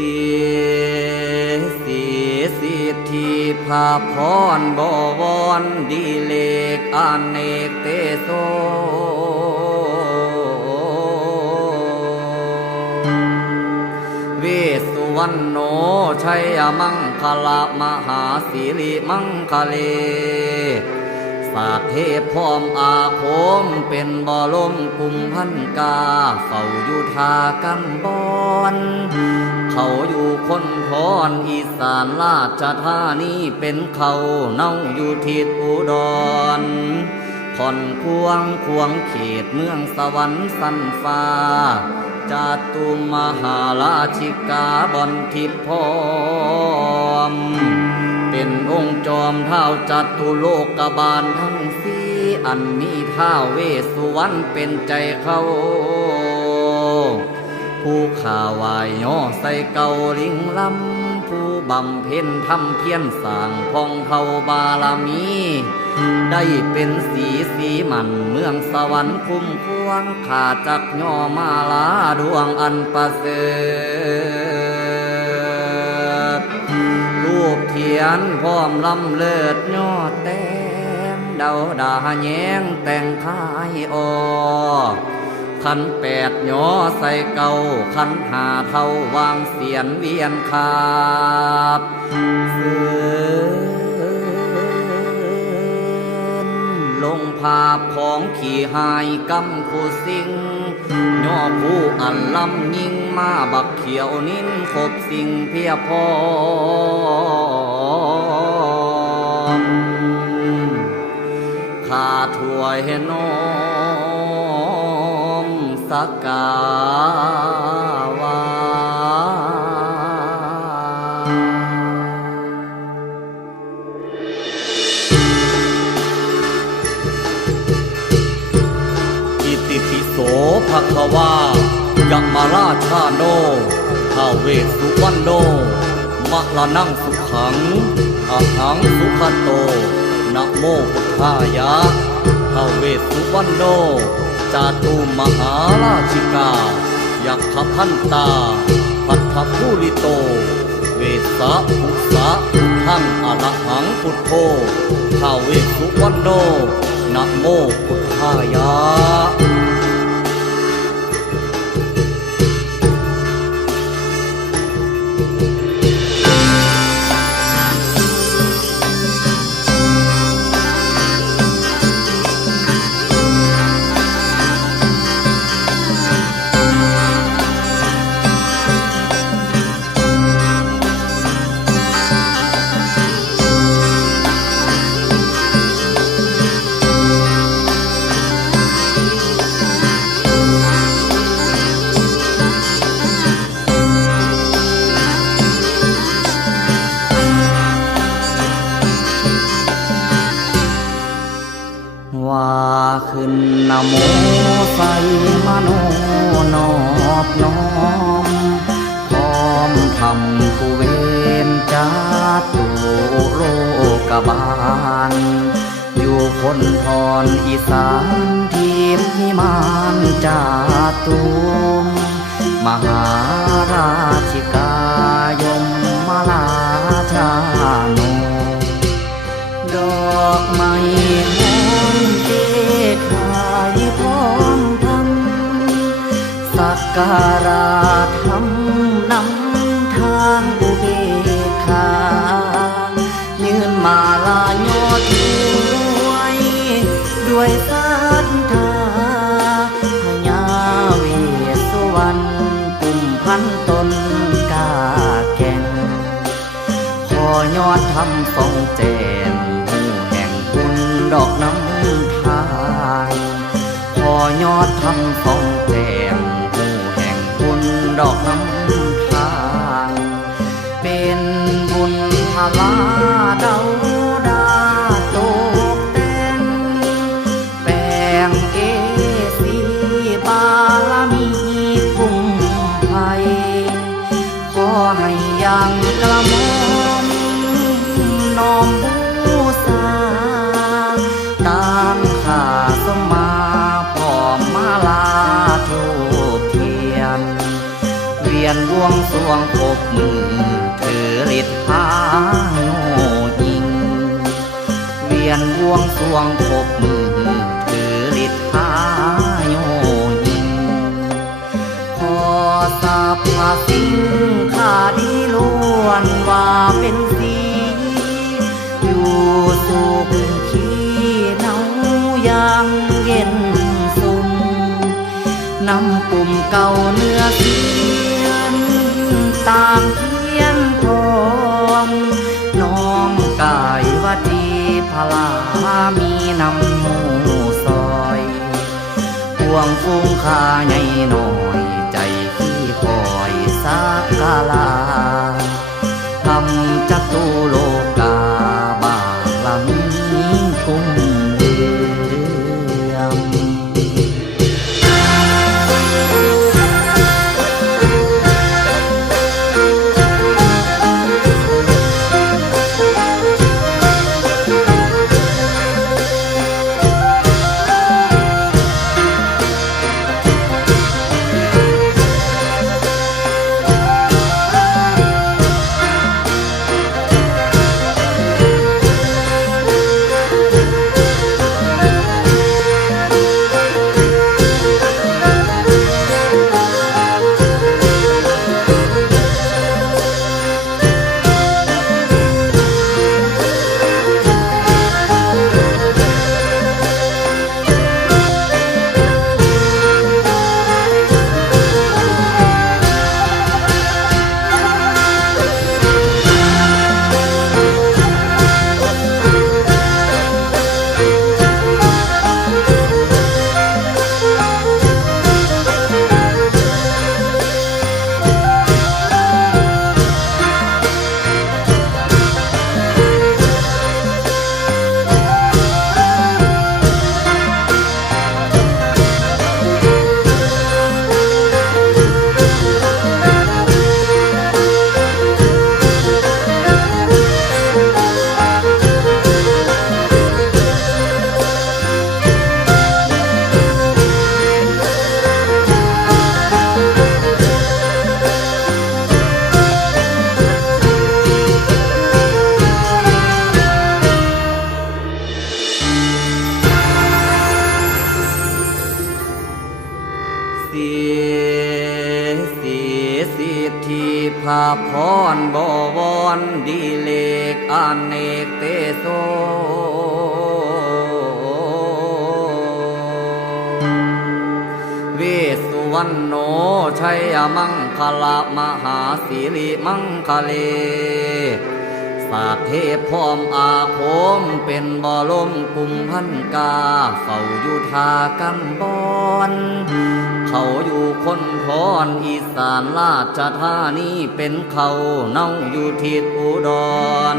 สีสีสิทธิภาพรบวรดีเลกอเนกเตโสเวสุวรรณโนชัยมังคละมหาสิริมังคเล สาเทพพร้อมอาคมเป็นบอลมกุมพันกาเฝ้าอยู่ทากันบอนเขาอยู่คนทออีสานราชธานีเป็นเขาเน่าอยู่ทิศอุดรคอนควงควงเขตเมืองสวรรค์สันฟ้าจาตุมหาราชิกาบอนทิพย์พร้อม เป็นองค์จอมเท้าจัตุโลกบาลทั้งสี่อันมีท้าเวสสุวรรณเป็นใจเขาผู้ข่าวายย่อใส่เกาลิงลำผู้บำเพ็ญทำเพียรสร้างพองเทาบารมี ได้เป็นสีสีมันเมืองสวรรค์คุ้มควงขาจักย่อมาลาดวงอันประเสริฐ รูปเทียนพร้อมลำเลิศยอดแต้มเดาดาแยงแต่งคายออขันแปดยอใส่เก่าขันหาเท่าวางเสียนเวียนคาบเสือลงภาพของขี่หายกำคูสิง ย่อผู้อันลำยิงมาบักเขียวนิ้นขบสิ่งเพียพอข้าถวยน้อมสักกา ราชาโนท้าเวสสุวรรณโนมะละนังสุขังอาหังสุขโตนะโมพุทธายะท้าเวสสุวรรณโนจาตุมหาราชิกา ยักขพันตาพัทธภูริโต เวสะภุสะพุทธังอรหังพุทโธท้าเวสสุวรรณโนนะโมพุทธายะ ขึ้นนโมใส่มโนนอบน้อมพร้อมทำผู้เวนจาตุโลกบาล อยู่คนพรอีสานทีมพิมานจาตุมมหาราชิกายมมาลาชาโนดอกไม้ การะทำนำทางอุเบกขายืนมาลายอดวยด้วยศรัทธาพญาเวสสุวรรณปุ่มพันตนกาแก่งขอยอดทำทรงแจงหูแห่งบุญดอกน้ำทานขอยอดทำทรงแจงหูแห่งบุญ ดอกน้ำทานเป็นบุญพลาเดา วงสรวงครบมือถือฤทธิ์พาโยยิง เวียนวงสวงพกมือถือฤทธิ์พาโยยิงขอสาพาสิงข้าดีล้วนว่าเป็นสีอยู่สุขขีเนายังเย็นสุมนำปุ่มเก่าเนื้อสี ต่างเพียนทองน้องกายวัดีพลามีนำหมูซอยพวงฟุ้งคาใหญ่หน่อ กอเนกเตโสวิสุวรรณโนชัยมังคลามหาสิริมังคเล ฝากเทพพร้อมอาคมเป็นบ่อลมกุมพันกา เฝ้าอยู่ทากันบอนเขาอยู่คนทออีสานราชธานีเป็นเขาเน่าอยู่ทิศอุดร